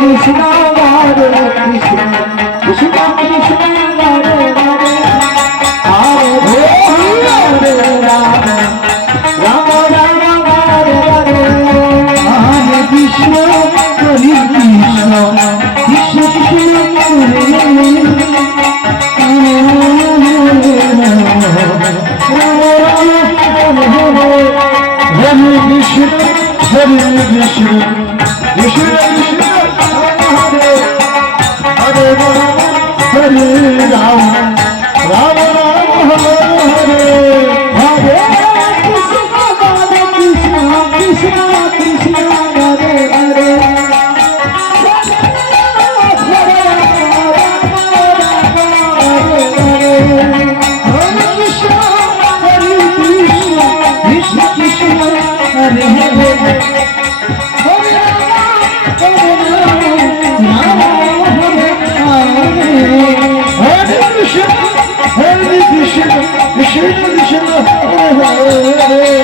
Krishna Hare Krishna Krishna Krishna Hare Hare Hare Hare Ram Ram Ram Hare Hare Hare Krishna Hare Krishna Krishna Krishna Hare Hare Krishna, Hare Krishna, Krishna Krishna, Hare Hare Rama, Hare Rama, Rama Rama, Hare Hare, Hare Krishna, Hare Krishna, Krishna Krishna, Hare Hare, Hare Krishna, Krishna Krishna, Hare Hare.